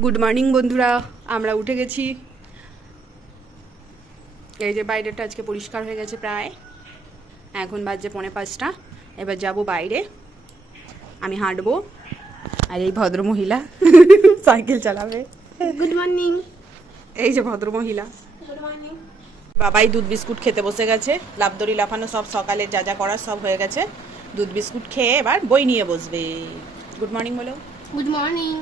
Good morning বন্ধুরা, আমরা উঠে গেছি। এই যে বাইরেটা আজকে পরিষ্কার হয়ে গেছে প্রায়। এখন বাজে 4:45। এবার যাব বাইরে, আমি হাঁটবো আর এই ভদ্রমহিলা সাইকেল চালাবে। Good morning. এই যে ভদ্রমহিলা, গুড মর্নিং। বাবাই দুধ বিস্কুট খেতে বসে গেছে। লাফদড়ি লাফানো সব সকালে যা যা করার সব হয়ে গেছে। দুধ বিস্কুট খেয়ে এবার বই নিয়ে বসবে। গুড মর্নিং বলো। Good morning.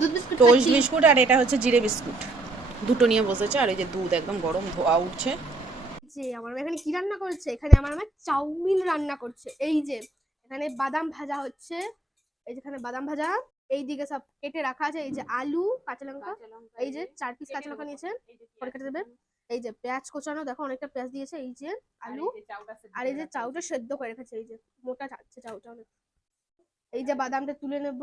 দুধ বিস্কুট টোস্ট বিস্কুট আর এটা হচ্ছে জিরে বিস্কুট, দুটো নিয়ে বসেছে। আর এই যে দুধ একদম গরম ধোয়া উঠছে। যে আমার মা এখানে কি রান্না করছে? এখানে আমার মা চাউমিন রান্না করছে। এই যে এখানে বাদাম ভাজা হচ্ছে, এই যেখানে বাদাম ভাজা, এই দিকে সব কেটে রাখা আছে। এই যে আলু, কাঁচা লঙ্কা, এই যে 4 পিস কাঁচা লঙ্কা নিয়েছে, পরে কেটে দেবে। এই যে পেঁয়াজ কোচানো, দেখো অনেকটা পেঁয়াজ দিয়েছে। এই যে আলু, আর এই যে চাউটা সেদ্ধ করে রেখেছে। এই যে মোটা যাচ্ছে চাউটা অনেক। এই যে বাদামটা তুলে নেব,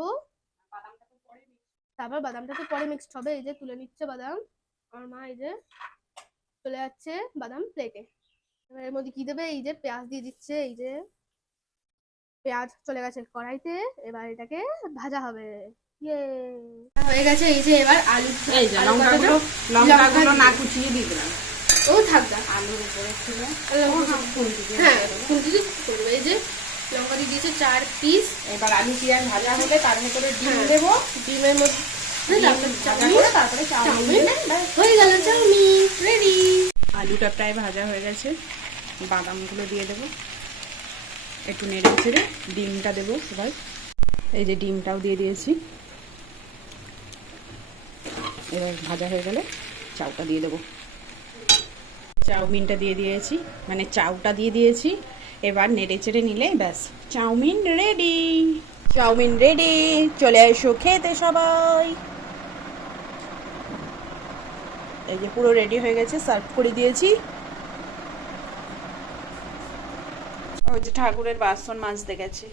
তারপর বাদামটা তো পরে মিক্সড হবে। এই যে তুলে নিচ্ছে বাদাম আমার মা। এই যে চলে যাচ্ছে বাদাম প্লেটে। এবার এর মধ্যে কি দেবে? এই যে পেঁয়াজ দিয়ে দিচ্ছে। এই যে পেঁয়াজ চলে গেছে কড়াইতে, এবার এটাকে ভাজা হবে। ইয়ে হয়ে গেছে। এই যে এবার আলু, এই যে লঙ্কাগুলো না কুচিয়ে দিয়ে দিলাম। ও থাক না, আলুর উপরে ছিল। হ্যাঁ খুন্তি দিয়ে করবে। এই যে লঙ্কা দিয়ে দিয়েছে 4 পিস। এবার আলু পেঁয়াজ ভাজা হলে তার ভেতরে ডিম দেবো। ডিমের মধ্যে তারপরে চাউমিন হয়ে গেল, চাউমিন রেডি। আলুটা প্রায় ভাজা হয়ে গেছে, বাদামগুলো দিয়ে দেবো, একটু নেড়ে ছেড়ে ডিমটা দেবো সবাই। এই যে ডিমটাও দিয়ে দিয়েছি। এবার ভাজা হয়ে গেলে চাউটা দিয়ে দেবো। চাউমিনটা দিয়ে দিয়েছি, মানে চাউটা দিয়ে দিয়েছি। এবার নেড়ে চেড়ে নিলে ব্যাস চাউমিন রেডি। চাউমিন রেডি, চলে এসো খেতে সবাই। এই যে পুরো রেডি হয়ে গেছে, সার্ভ করে দিয়েছি। ওই যে ঠাকুরের বাসন মাজতে গেছে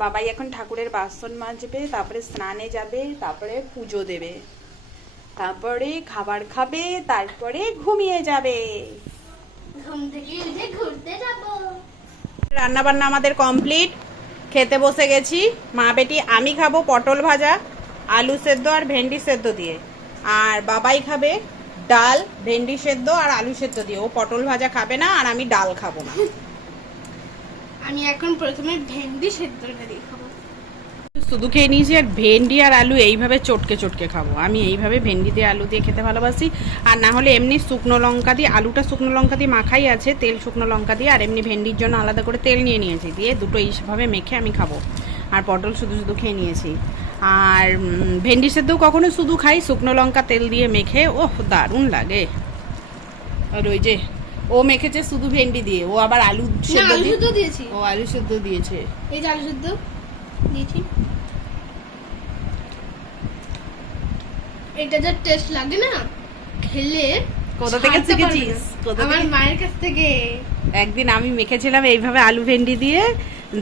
বাবাই। এখন ঠাকুরের বাসন মাজবে, তারপরে স্নানে যাবে, তারপরে পুজো দেবে, তারপরে খাবার খাবে, তারপরে ঘুমিয়ে যাবে। ঘুম থেকে উঠে ঘুরতে যাব। রান্না বান্না আমাদের কমপ্লিট, খেতে বসে গেছি মা বেটি। আমি খাবো পটল ভাজা, আলু সেদ্ধ আর ভেন্ডি সেদ্ধ দিয়ে। আর বাবাই খাবে ডাল, ভেন্ডি সেদ্ধ আর আলু সেদ্ধ দিয়ে। ও পটল ভাজা খাবে না, আর আমি ডাল খাবো না। আমি এখন প্রথমে ভেন্ডি সেদ্ধটা দিয়ে খাবো। শুধু খেয়ে নিয়েছি, আর ভেন্ডি আর আলু এইভাবে চটকে চটকে খাবো। আমি এইভাবে ভেন্ডি দিয়ে আলু দিয়ে খেতে ভালোবাসি। আর না হলে এমনি শুকনো লঙ্কা দিয়ে, আলুটা শুকনো লঙ্কা দিয়ে মাখাই আছে, তেল শুকনো লঙ্কা দিয়ে। আর এমনি ভেন্ডির জন্য আলাদা করে তেল নিয়ে নিয়েছি, দিয়ে দুটো এইভাবে মেখে আমি খাবো। আর পটল শুধু শুধু খেয়ে নিয়েছি। আর ভেন্ডি সেদ্ধও কখনো শুধু খাই, শুকনো লঙ্কা তেল দিয়ে মেখে, ওহ দারুণ লাগে। আর ওই যে ও মেখেছে শুধু ভেন্ডি দিয়ে, ও আবার আলু সেদ্ধ দিয়েছি। ও আলু সেদ্ধ দিয়েছে। এই যে আলু সেদ্ধ দিয়েছি। এটা যা টেস্ট লাগে না খেলে। কোথা থেকে শিখেছিস? আমার মায়ের কাছ থেকে। একদিন আমি মেখেছিলাম এইভাবে আলু ভেন্ডি দিয়ে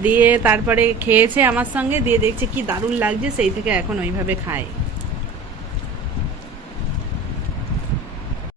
দিয়ে, তারপরে খেয়েছে আমার সঙ্গে, দিয়ে দেখছে কি দারুণ লাগছে, সেই থেকে এখন ওইভাবে খায়।